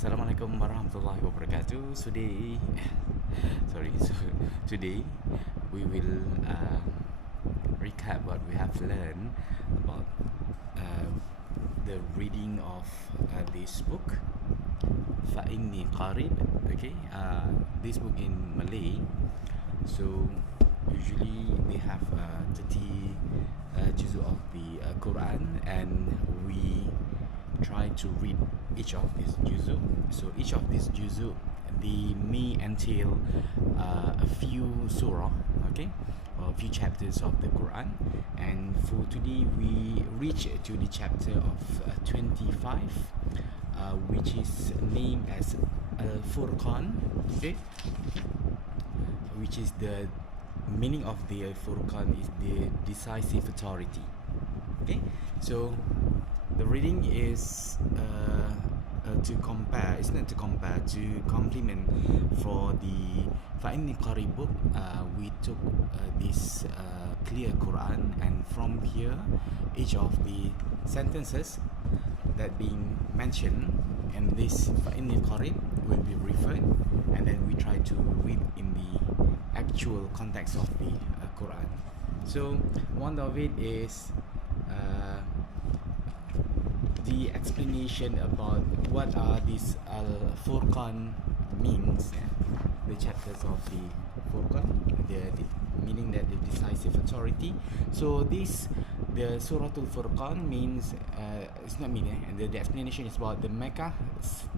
Assalamualaikum warahmatullahi wabarakatuh. Today we will recap what we have learned about the reading of this book, Fa'inni Qarib. Okay, this book in Malay. So usually they have 30 juzu of the Quran, and we try to read each of these juzu. So each of these juzu, they may entail a few surah, okay, or a few chapters of the Quran. And for today, we reach to the chapter of 25, which is named as Al-Furqan, okay, which is the meaning of the Al-Furqan is the decisive authority. Okay, so the reading is to compare, it's not to compare, to complement for the Fa'inni Qarib book. We took this clear Quran, and from here each of the sentences that being mentioned in this Fa'inni Qarib will be referred, and then we try to read in the actual context of the Quran. So one of it is the explanation about what are these Al-Furqan means, the chapters of the Furqan, the meaning that the decisive authority. So this, the Surah Al-Furqan means, it's not meaning, and the explanation is about the Mecca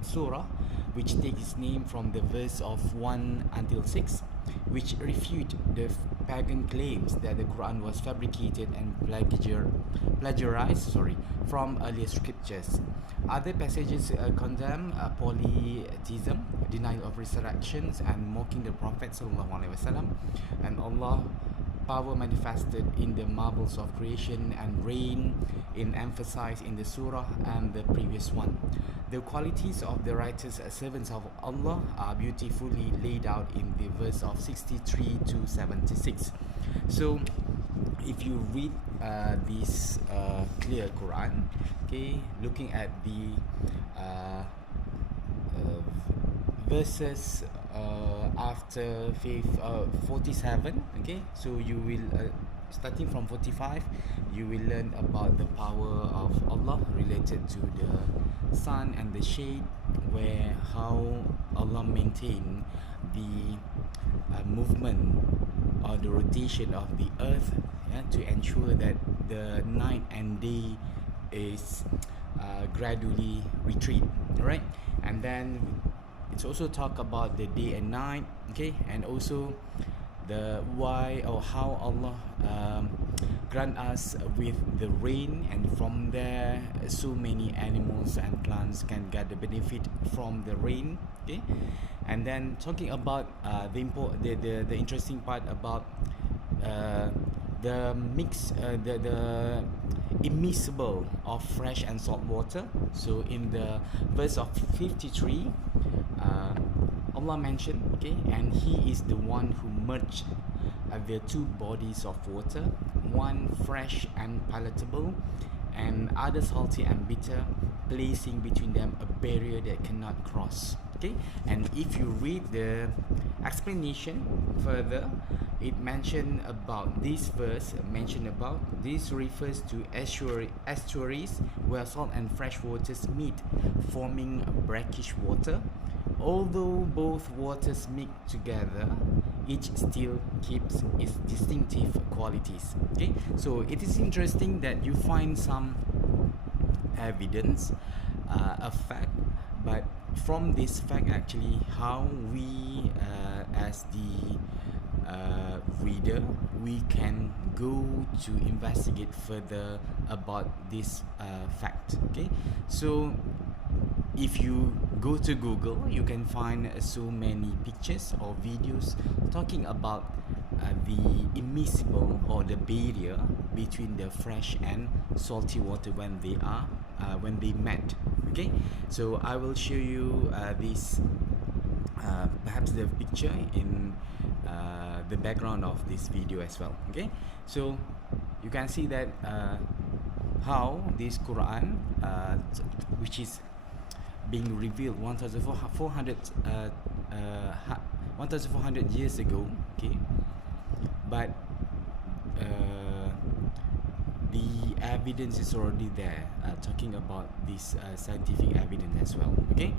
Surah, which takes its name from the verse of 1 until 6, which refute the pagan claims that the Quran was fabricated and plagiarized from earlier scriptures. Other passages condemn polytheism, denial of resurrections, and mocking the Prophet ﷺ, and Allah power manifested in the marvels of creation and reign in emphasized in the surah and the previous one. The qualities of the righteous servants of Allah are beautifully laid out in the verse of 63 to 76. So if you read this clear Quran, okay, looking at the verses after 47, okay, so you will starting from 45, you will learn about the power of Allah related to the sun and the shade, where how Allah maintain the movement or the rotation of the earth, to ensure that the night and day is gradually retreat, right? And then it's also talk about the day and night, okay, and also the why or how Allah grant us with the rain, and from there so many animals and plants can get the benefit from the rain, okay. And then talking about the interesting part about the mix, the immiscible of fresh and salt water. So in the verse of 53, Allah mentioned, okay, and He is the one who merged the two bodies of water, one fresh and palatable, and other salty and bitter, placing between them a barrier that cannot cross. Okay, and if you read the explanation further, it mentioned about this verse, this refers to estuaries where salt and fresh waters meet, forming brackish water. Although both waters mix together, each still keeps its distinctive qualities. Okay, so it is interesting that you find some evidence, a fact, but from this fact actually how we as the reader, we can go to investigate further about this fact. Okay, so if you go to Google, you can find so many pictures or videos talking about the immiscible or the barrier between the fresh and salty water when they met. Okay, so I will show you this perhaps the picture in the background of this video as well. Okay, so you can see that how this Quran, which is being revealed 1400 years ago, okay, but the evidence is already there, talking about this scientific evidence as well, okay.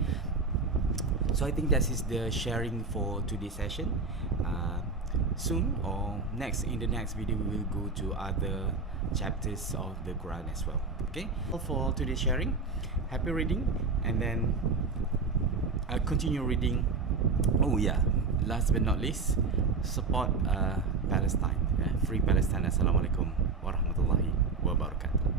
So I think that is the sharing for today's session. Soon or in the next video we will go to other chapters of the Quran as well, okay. For today's sharing, happy reading, and then continue reading. Oh yeah, last but not least, support Palestine, free Palestine. Assalamualaikum warahmatullahi wabarakatuh.